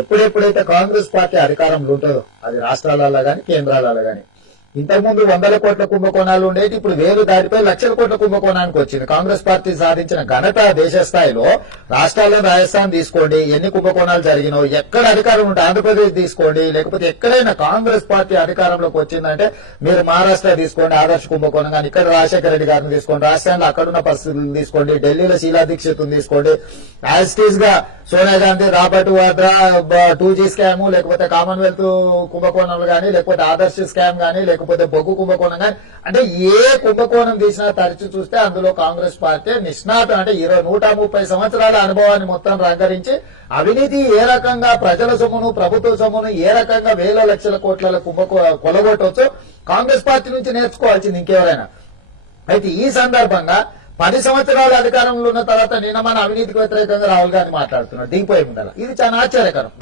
ఎప్పుడెప్పుడైతే Congress party అధికారంలో ఉంటుందో అది రాష్ట్రాలలో గాని కేంద్రాలలో గాని ఇంతకుముందు 100 కోట్ల కుంభకోణాలు ఉండేది, ఇప్పుడు 1000 దాటిపోయి లక్షల కోట్ల కుంభకోణానికి వచ్చింది. కాంగ్రెస్ పార్టీ సాధించిన ఘనత దేశ స్థాయిలో రాష్ట్రాల్లో రాజస్థాన్ తీసుకోండి, ఎన్ని కుంభకోణాలు జరిగినో, ఎక్కడ అధికారం ఉంటే ఆంధ్రప్రదేశ్ తీసుకోండి, లేకపోతే ఎక్కడైనా కాంగ్రెస్ పార్టీ అధికారంలోకి వచ్చిందంటే మీరు మహారాష్ట్ర తీసుకోండి, ఆదర్శ కుంభకోణం కానీ, ఇక్కడ రాజశేఖర రెడ్డి గారిని తీసుకోండి, రాజస్థాన్లో అక్కడున్న పరిస్థితులను తీసుకోండి, ఢిల్లీలో షీలా దీక్షిత్ తీసుకోండి, యాజ్ టీజ్ గా Sonia Gandhi, Robert Vadra 2G scam, లేకపోతే కామన్వెల్త్ కుంభకోణాలు కానీ, లేకపోతే ఆదర్శ స్కామ్ కానీ, లేకపోతే బొగ్గు కుంభకోణం కానీ, అంటే ఏ కుంభకోణం తీసినా తరచు చూస్తే అందులో కాంగ్రెస్ పార్టీ నిష్ణాతం, అంటే 130 సంవత్సరాల అనుభవాన్ని మొత్తం రంగరించి అవినీతి ఏ రకంగా ప్రజల సొమ్మును ప్రభుత్వ సొమ్మును ఏ రకంగా వేల లక్షల కోట్ల కొలగొట్టవచ్చు కాంగ్రెస్ పార్టీ నుంచి నేర్చుకోవాల్సింది ఇంకెవరైనా. అయితే ఈ సందర్భంగా 10 సంవత్సరాల అధికారంలో ఉన్న తర్వాత నిన్న మన అవినీతికి వ్యతిరేకంగా రాహుల్ గాంధీ మాట్లాడుతున్నారు దిగిపోయి ఉండాలి. ఇది చాలా ఆశ్చర్యకరం.